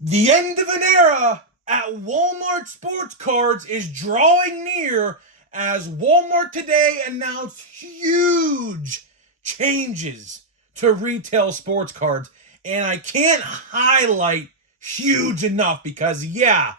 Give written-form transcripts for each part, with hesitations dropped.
The end of an era at Walmart Sports Cards is drawing near as Walmart today announced huge changes to retail sports cards. And I can't highlight huge enough because, yeah,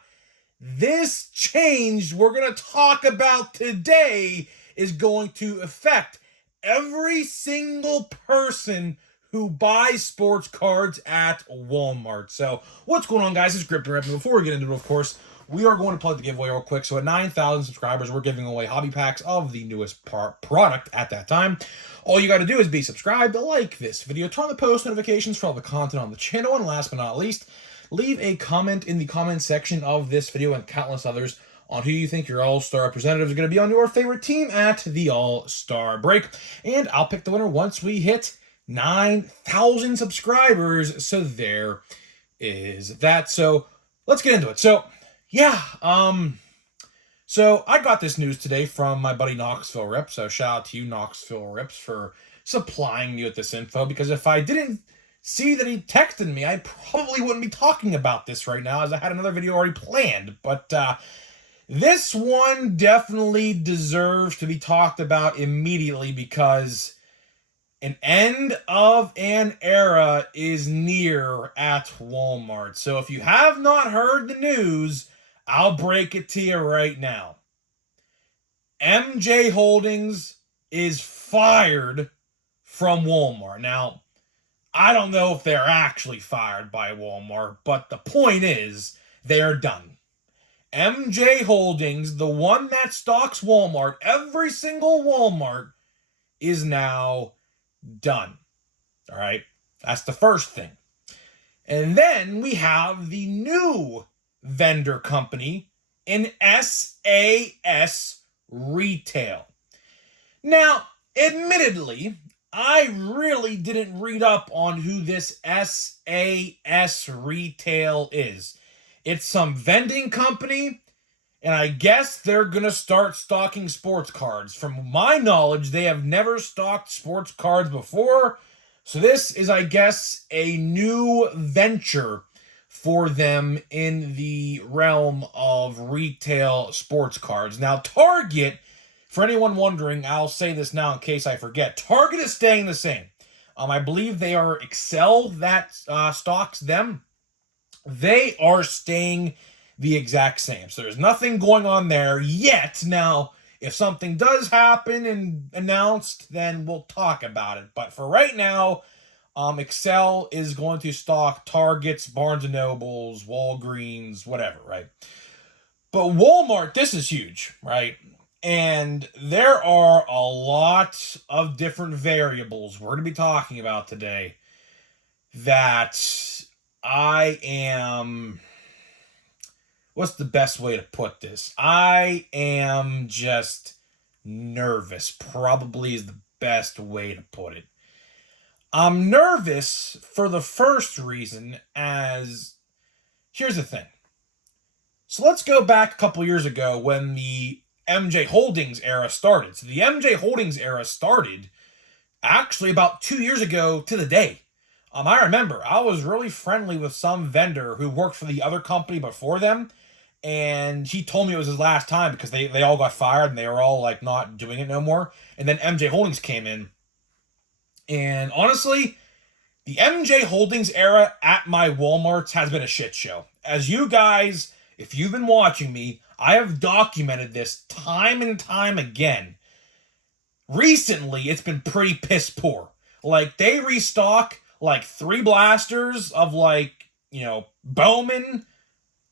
this change we're going to talk about today is going to affect every single person who buys sports cards at Walmart. So, what's going on, guys? It's Gripper. And before we get into it, of course, we are going to plug the giveaway real quick. So, at 9,000 subscribers, we're giving away hobby packs of the newest product at that time. All you got to do is be subscribed, like this video, turn on the post notifications for all the content on the channel, and last but not least, leave a comment in the comment section of this video and countless others on who you think your All-Star representatives are going to be on your favorite team at the All-Star break. And I'll pick the winner once we hit 9,000 subscribers. So there is that. So let's get into it. So yeah, so I got this news today from my buddy Knoxville Rip. So shout out to you, Knoxville Rips, for supplying me with this info, because if I didn't see that he texted me, I probably wouldn't be talking about this right now, as I had another video already planned. But this one definitely deserves to be talked about immediately, because an end of an era is near at Walmart. So if you have not heard the news, I'll break it to you right now. MJ Holdings is fired from Walmart. Now, I don't know if they're actually fired by Walmart, but the point is, they're done. MJ Holdings, the one that stocks Walmart, every single Walmart, is now done. All right? That's the first thing. And then we have the new vendor company in SAS Retail. Now, admittedly, I really didn't read up on who this SAS Retail is. It's some vending company, and I guess they're going to start stocking sports cards. From my knowledge, they have never stocked sports cards before, so this is, I guess, a new venture for them in the realm of retail sports cards. Now, Target, for anyone wondering, I'll say this now in case I forget, Target is staying the same. I believe they are Excel that stocks them. They are staying the exact same. So there's nothing going on there yet. Now, if something does happen and announced, then we'll talk about it. But for right now, Excel is going to stock Targets, Barnes & Nobles, Walgreens, whatever, right? But Walmart, this is huge, right? And there are a lot of different variables we're going to be talking about today that I am... What's the best way to put this? I am just nervous, probably is the best way to put it. I'm nervous for the first reason, as here's the thing. So let's go back a couple years ago when the MJ Holdings era started. So the MJ Holdings era started actually about 2 years ago to the day. I remember I was really friendly with some vendor who worked for the other company before them, and he told me it was his last time because they all got fired and they were all like not doing it no more. And then MJ Holdings came in. And honestly, the MJ Holdings era at my Walmarts has been a shit show. As you guys, if you've been watching me, I have documented this time and time again. Recently, it's been pretty piss poor. Like, they restock like 3 blasters of like, Bowman,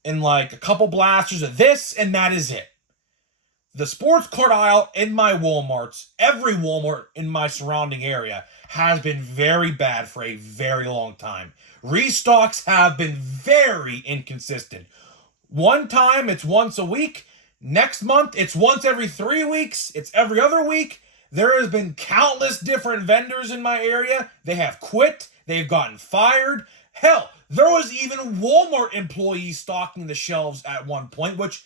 and like a couple blasters of this, and that is it. The sports card aisle in my Walmarts, every Walmart in my surrounding area, has been very bad for a very long time. Restocks have been very inconsistent. One time, it's once a week. Next month, it's once every 3 weeks. It's every other week. There has been countless different vendors in my area. They have quit. They've gotten fired. Hell, there was even Walmart employees stocking the shelves at one point, which,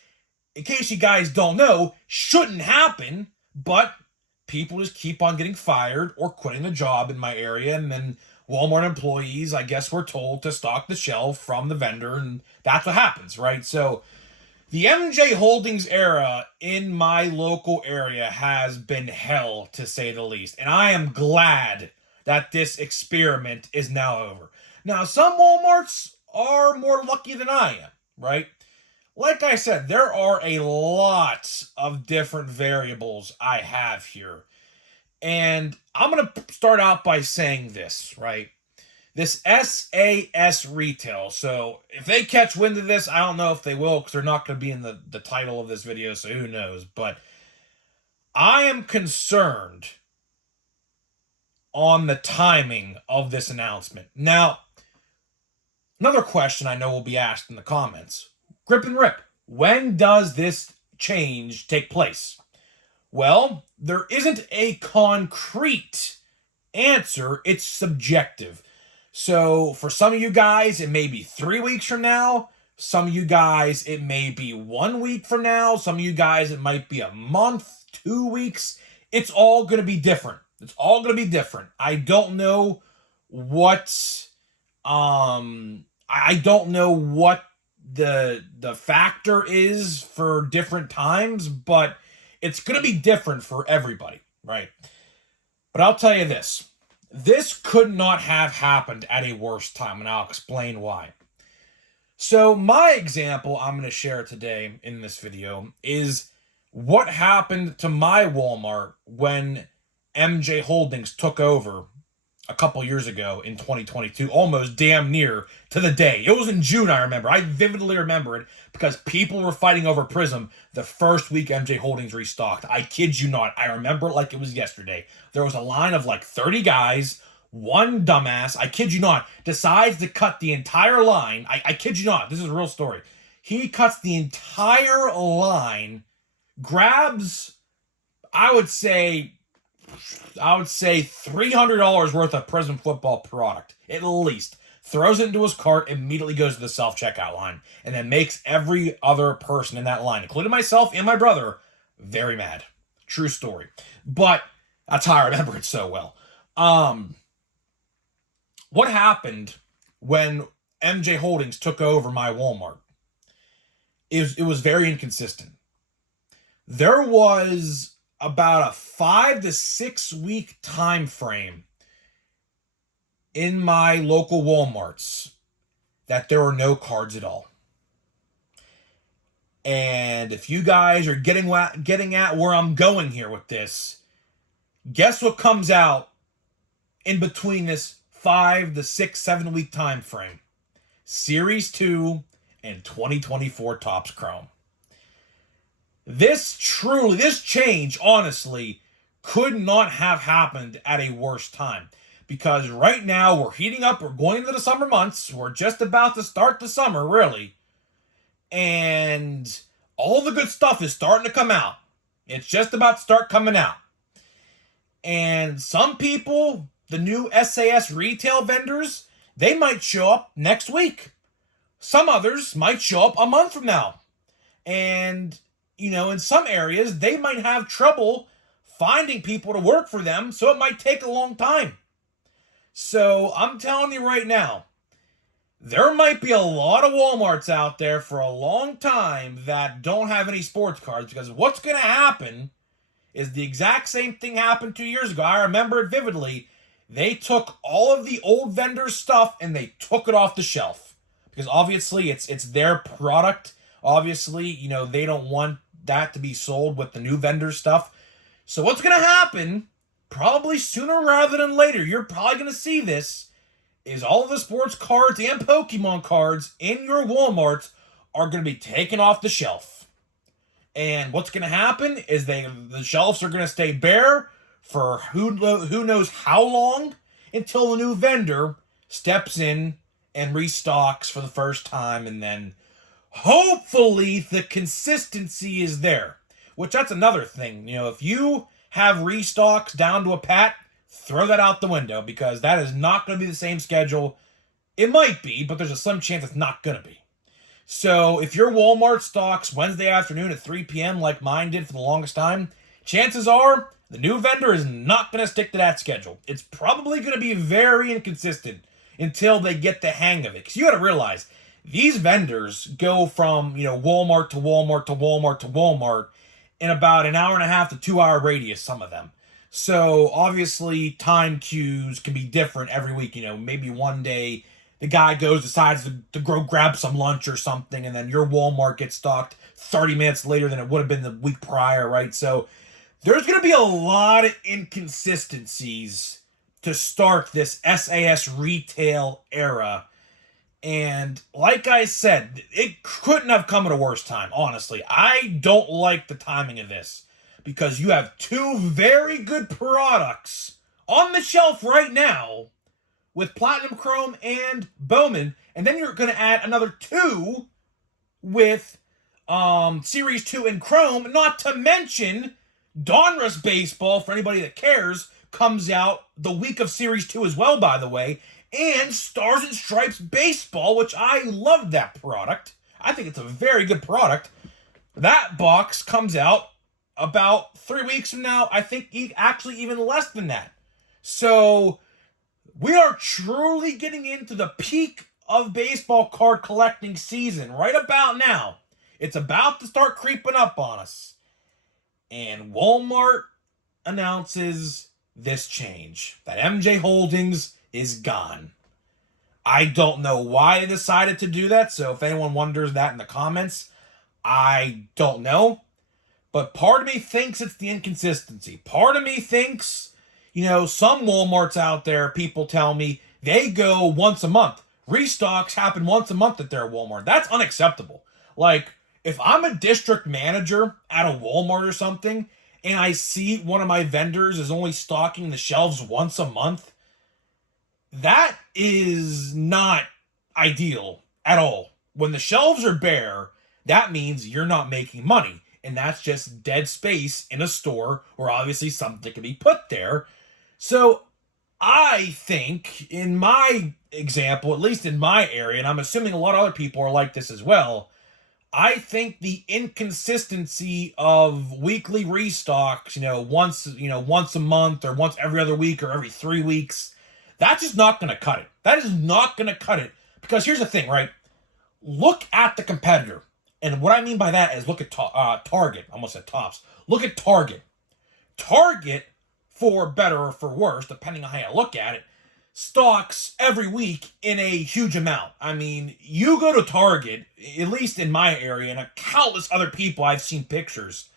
in case you guys don't know, shouldn't happen, but people just keep on getting fired or quitting the job in my area, and then Walmart employees, I guess, were told to stock the shelf from the vendor, and that's what happens, right? So the MJ Holdings era in my local area has been hell, to say the least. And I am glad that this experiment is now over. Now, some Walmarts are more lucky than I am, right? Like I said, there are a lot of different variables I have here. And I'm going to start out by saying this, right? This SAS Retail. So if they catch wind of this, I don't know if they will, because they're not going to be in the title of this video, so who knows. But I am concerned on the timing of this announcement. Now, another question I know will be asked in the comments. Grip and Rip, when does this change take place? Well, there isn't a concrete answer. It's subjective. So for some of you guys, it may be 3 weeks from now. Some of you guys, it may be 1 week from now. Some of you guys, it might be a month, 2 weeks. It's all going to be different. It's all going to be different. I don't know what, I don't know what the factor is for different times, but it's going to be different for everybody, right? But I'll tell you this. This could not have happened at a worse time, and I'll explain why. So my example I'm going to share today in this video is what happened to my Walmart when MJ Holdings took over a couple years ago in 2022, almost damn near to the day. It was in June, I remember. I vividly remember it because people were fighting over Prism the first week MJ Holdings restocked. I kid you not. I remember it like it was yesterday. There was a line of like 30 guys. One dumbass, I kid you not, decides to cut the entire line. I kid you not. This is a real story. He cuts the entire line, grabs, I would say $300 worth of Prism football product, at least. Throws it into his cart, immediately goes to the self-checkout line, and then makes every other person in that line, including myself and my brother, very mad. True story. But that's how I remember it so well. What happened when MJ Holdings took over my Walmart? It was very inconsistent. There was about a 5 to 6 week time frame in my local Walmarts that there were no cards at all. And if you guys are getting at where I'm going here with this, guess what comes out in between this 5 to 6, 7 week time frame? Series 2 and 2024 Topps Chrome. This change, honestly, could not have happened at a worse time. Because right now, we're heating up, we're going into the summer months, we're just about to start the summer, really. And all the good stuff is starting to come out. It's just about to start coming out. And some people, the new SAS retail vendors, they might show up next week. Some others might show up a month from now. And, in some areas, they might have trouble finding people to work for them, so it might take a long time. So I'm telling you right now, there might be a lot of Walmarts out there for a long time that don't have any sports cards, because what's going to happen is the exact same thing happened 2 years ago. I remember it vividly. They took all of the old vendors' stuff and they took it off the shelf. Because obviously it's their product. Obviously, they don't want that to be sold with the new vendor stuff. So what's going to happen, probably sooner rather than later, you're probably going to see this, is all of the sports cards and Pokemon cards in your Walmarts are going to be taken off the shelf. And what's going to happen is the shelves are going to stay bare for who knows how long, until the new vendor steps in and restocks for the first time, and then hopefully the consistency is there. Which, that's another thing. If you have restocks down to a pat, throw that out the window, because that is not going to be the same schedule. It might be, but there's a slim chance it's not going to be. So if your Walmart stocks Wednesday afternoon at 3 p.m. like mine did for the longest time, chances are The new vendor is not going to stick to that schedule. It's probably going to be very inconsistent until they get the hang of it. Because you got to realize, these vendors go from, Walmart to Walmart to Walmart to Walmart in about an hour and a half to 2 hour radius, some of them. So obviously time queues can be different every week. Maybe one day the guy decides to go grab some lunch or something, and then your Walmart gets stocked 30 minutes later than it would have been the week prior, right? So there's going to be a lot of inconsistencies to start this SAS retail era. And like I said, it couldn't have come at a worse time, honestly. I don't like the timing of this because you have two very good products on the shelf right now with Platinum Chrome and Bowman, and then you're going to add another two with Series 2 and Chrome, not to mention Donruss Baseball, for anybody that cares, comes out the week of Series 2 as well, by the way, and Stars and Stripes Baseball, which I love that product. I think it's a very good product. That box comes out about 3 weeks from now. I think actually even less than that. So we are truly getting into the peak of baseball card collecting season right about now. It's about to start creeping up on us. And Walmart announces this change, that MJ Holdings is gone. I don't know why they decided to do that, so if anyone wonders that in the comments, I don't know. But part of me thinks it's the inconsistency. Part of me thinks, some Walmarts out there, people tell me, they go once a month. Restocks happen once a month at their Walmart. That's unacceptable. Like, if I'm a district manager at a Walmart or something, and I see one of my vendors is only stocking the shelves once a month, that is not ideal at all. When the shelves are bare, that means you're not making money. And that's just dead space in a store where obviously something can be put there. So I think, in my example, at least in my area, and I'm assuming a lot of other people are like this as well, I think the inconsistency of weekly restocks, once a month or once every other week or every 3 weeks, that's just not going to cut it. That is not going to cut it. Because here's the thing, right? Look at the competitor. And what I mean by that is look at Target. I almost said Tops. Look at Target. Target, for better or for worse, depending on how you look at it, stocks every week in a huge amount. I mean, you go to Target, at least in my area, and countless other people I've seen pictures.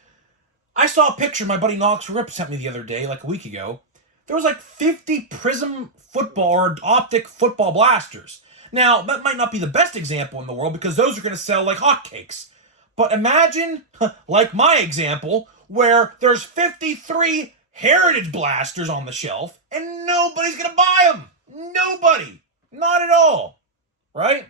I saw a picture my buddy Knox Rip sent me the other day, like a week ago. There was like 50 Prism football or optic football blasters. Now, that might not be the best example in the world because those are going to sell like hotcakes. But imagine, like my example, where there's 53 Heritage blasters on the shelf and nobody's going to buy them. Nobody. Not at all. Right?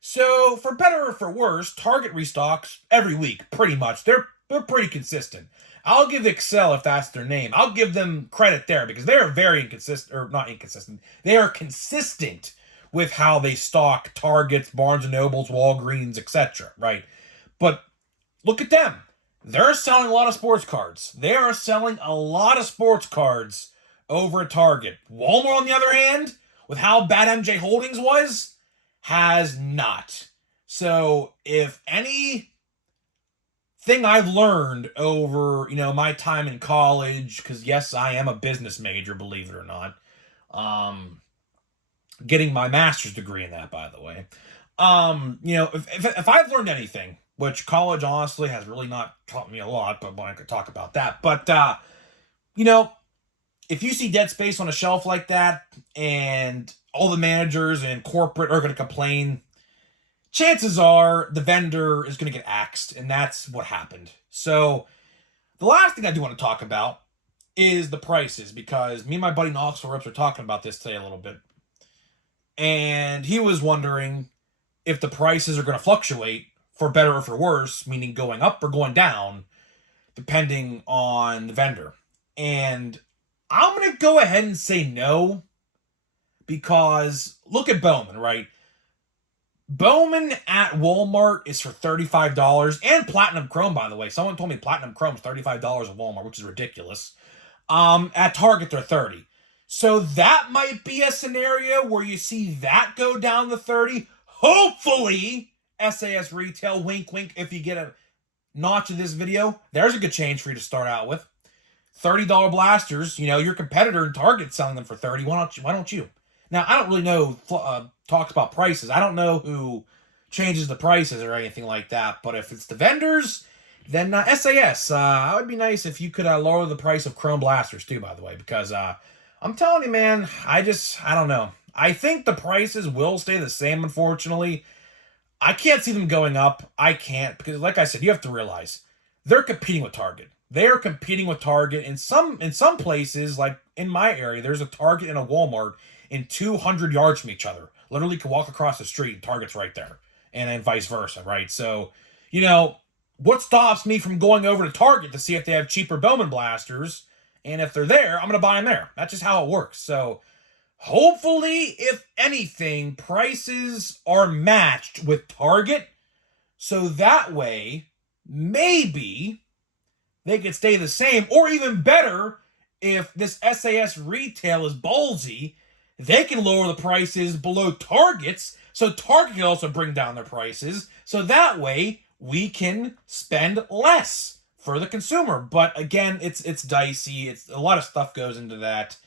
So, for better or for worse, Target restocks every week, pretty much. They're pretty consistent. I'll give Excel, if that's their name, I'll give them credit there because they are very inconsistent, or not inconsistent, they are consistent with how they stock Targets, Barnes & Nobles, Walgreens, etc., right? But look at them. They're selling a lot of sports cards. They are selling a lot of sports cards over at Target. Walmart, on the other hand, with how bad MJ Holdings was, has not. So if any thing I've learned over, my time in college, because yes, I am a business major, believe it or not, getting my master's degree in that, by the way. If I've learned anything, which college honestly has really not taught me a lot, but I could talk about that. But, if you see dead space on a shelf like that and all the managers and corporate are going to complain, chances are the vendor is going to get axed, and that's what happened. So the last thing I do want to talk about is the prices, because me and my buddy Knoxville Rips were talking about this today a little bit. And he was wondering if the prices are going to fluctuate for better or for worse, meaning going up or going down, depending on the vendor. And I'm going to go ahead and say no, because look at Bowman, right? Bowman at Walmart is for $35, and Platinum Chrome, by the way. Someone told me Platinum Chrome is $35 at Walmart, which is ridiculous. At Target, they're 30. So that might be a scenario where you see that go down to 30. Hopefully, SAS retail, wink, wink, if you get a notch of this video, there's a good change for you to start out with. $30 blasters, your competitor in Target selling them for 30. Why don't you? Now, I don't really know talks about prices. I don't know who changes the prices or anything like that, but if it's the vendors, then SAS, it would be nice if you could lower the price of Chrome blasters too, by the way, because I'm telling you, man, I don't know. I think the prices will stay the same, unfortunately. I can't see them going up. I can't, because like I said, you have to realize they're competing with Target. They are competing with Target in some places, like in my area, there's a Target and a Walmart in 200 yards from each other. Literally can walk across the street and Target's right there. And then vice versa, right? So, what stops me from going over to Target to see if they have cheaper Bowman blasters? And if they're there, I'm going to buy them there. That's just how it works. So, hopefully, if anything, prices are matched with Target. So that way, maybe they could stay the same. Or even better, if this SAS retail is ballsy, they can lower the prices below Target's. So Target can also bring down their prices. So that way, we can spend less for the consumer. But again, it's dicey. It's a lot of stuff goes into that.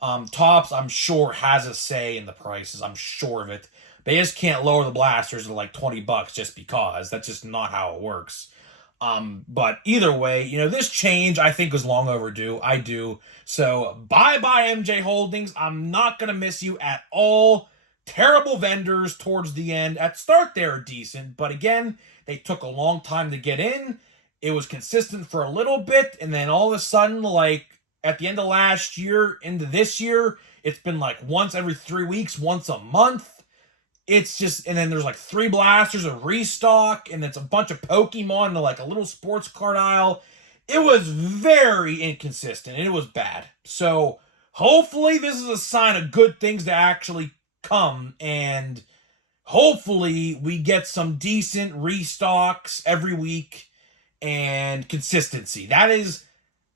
Topps, I'm sure, has a say in the prices. I'm sure of it. They just can't lower the blasters to like $20 just because. That's just not how it works. But either way, this change I think was long overdue. I do. So bye-bye MJ Holdings. I'm not going to miss you at all. Terrible vendors towards the end. At start, they were decent. But again, they took a long time to get in. It was consistent for a little bit. And then all of a sudden, like at the end of last year into this year, it's been like once every 3 weeks, once a month. It's just, and then there's like 3 blasters of restock, and it's a bunch of Pokemon to like a little sports card aisle. It was very inconsistent, and it was bad. So hopefully this is a sign of good things to actually come, and hopefully we get some decent restocks every week and consistency. That is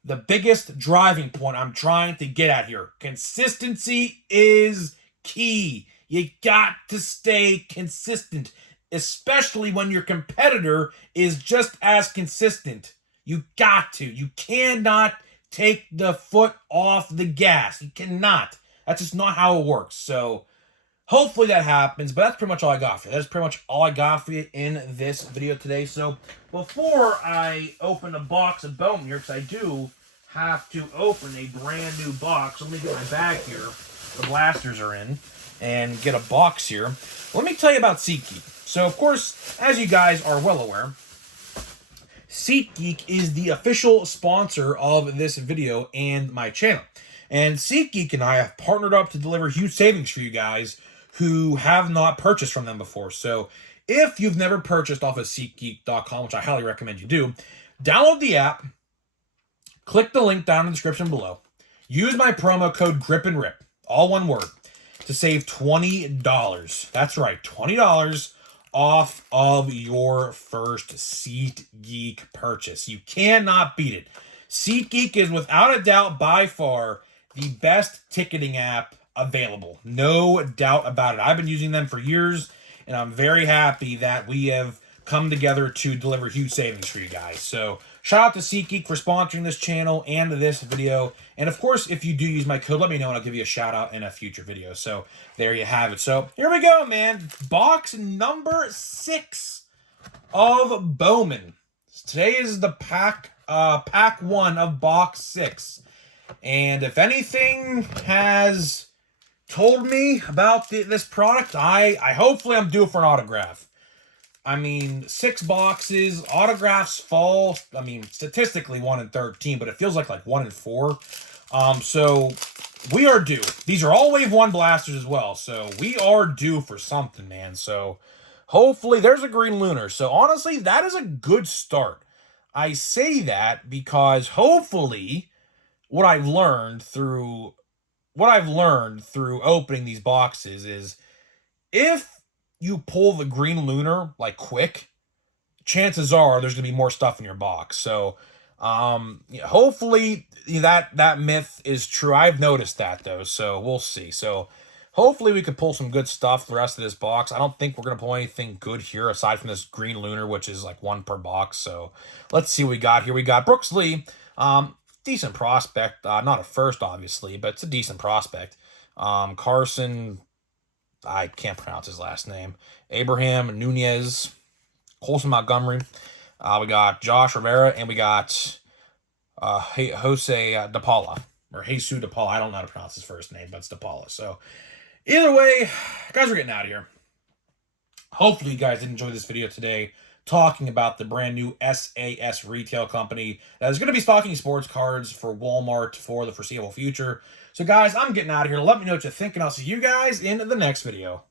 the biggest driving point I'm trying to get at here. Consistency is key. You got to stay consistent, especially when your competitor is just as consistent. You got to. You cannot take the foot off the gas. You cannot. That's just not how it works. So hopefully that happens, but that's pretty much all I got for you. That's pretty much all I got for you in this video today. So before I open a box of Bowman here, because I do have to open a brand new box. Let me get my bag here. The blasters are in. And get a box here. Let me tell you about SeatGeek. So, of course, as you guys are well aware, SeatGeek is the official sponsor of this video and my channel. And SeatGeek and I have partnered up to deliver huge savings for you guys who have not purchased from them before. So, if you've never purchased off of SeatGeek.com, which I highly recommend you do, download the app, click the link down in the description below, use my promo code GRIPANDRIP, all one word, to save $20. That's right, $20 off of your first SeatGeek purchase. You cannot beat it. SeatGeek is without a doubt by far the best ticketing app available. No doubt about it. I've been using them for years, and I'm very happy that we have come together to deliver huge savings for you guys. So shout out to SeatGeek for sponsoring this channel and this video. And of course, if you do use my code, let me know and I'll give you a shout out in a future video. So there you have it. So here we go, man. Box number 6 of Bowman. Today is the pack 1 of box 6. And if anything has told me about this product, I hopefully I'm due for an autograph. I mean, 6 boxes, autographs fall, statistically 1 in 13, but it feels like 1 in 4. So we are due. These are all Wave 1 blasters as well, so we are due for something, man. So hopefully there's a Green Lunar. So honestly, that is a good start. I say that because hopefully what I've learned through opening these boxes is if you pull the Green Lunar quick, chances are there's going to be more stuff in your box. So Hopefully that myth is true. I've noticed that though, so we'll see. So hopefully we can pull some good stuff the rest of this box. I don't think we're gonna pull anything good here aside from this green lunar, which is like one per box. So let's see what we got here. We got Brooks Lee, decent prospect, not a first obviously, but it's a decent prospect. Carson, I can't pronounce his last name. Abraham Nunez, Colson Montgomery. We got Josh Rivera, and we got Jose DePaula, or Jesus DePaula. I don't know how to pronounce his first name, but it's DePaula. So either way, guys, we're getting out of here. Hopefully you guys did enjoy this video today talking about the brand new SAS Retail Company that is going to be stocking sports cards for Walmart for the foreseeable future. So guys, I'm getting out of here. Let me know what you think, and I'll see you guys in the next video.